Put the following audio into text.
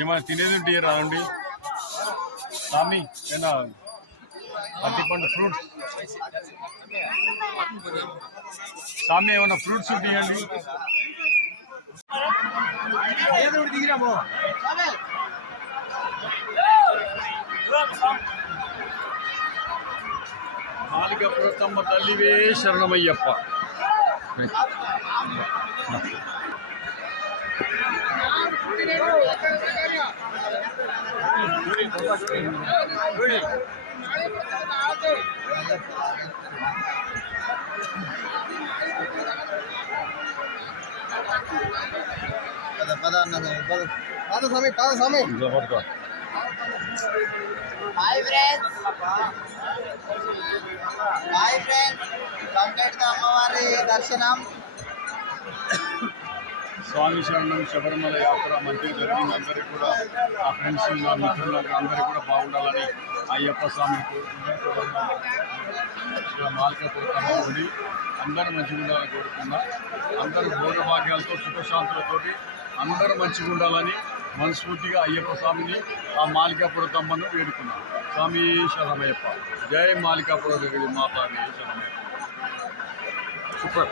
ఏమైనా తినేది ఉంటే రాండి స్వామి. ఏనా అరటిపండు ఫ్రూట్స్ స్వామి, ఏమైనా ఫ్రూట్స్ ఉంటాయండి? మాలికాపురతమ్మ తల్లివే శరణమయ్యప్ప. హాయ్ ఫ్రెండ్స్, కంప్లీట్ అమ్మవారి దర్శనం. స్వామి శరణం శబరిమల యాత్ర మంచిగా జరిగింది. అందరికీ కూడా ఆ ఫ్రెండ్స్, నా మిత్రులకు అందరికీ కూడా బాగుండాలని అయ్యప్ప స్వామిని కోరుకున్నా. మాలికాపురతమ్మ గుడి అందరూ మంచిగా ఉండాలని కోరుకున్నా. అందరూ భోగభాగ్యాలతో సుఖశాంతులతోటి అందరూ మంచిగా ఉండాలని మనస్ఫూర్తిగా అయ్యప్ప స్వామిని, ఆ మాలికాపురతమ్మను వేడుకున్నాను. స్వామి శరణమయ్యప్ప. జై మాలికాపుర మాతా శరణమయ్యప్ప. సూపర్.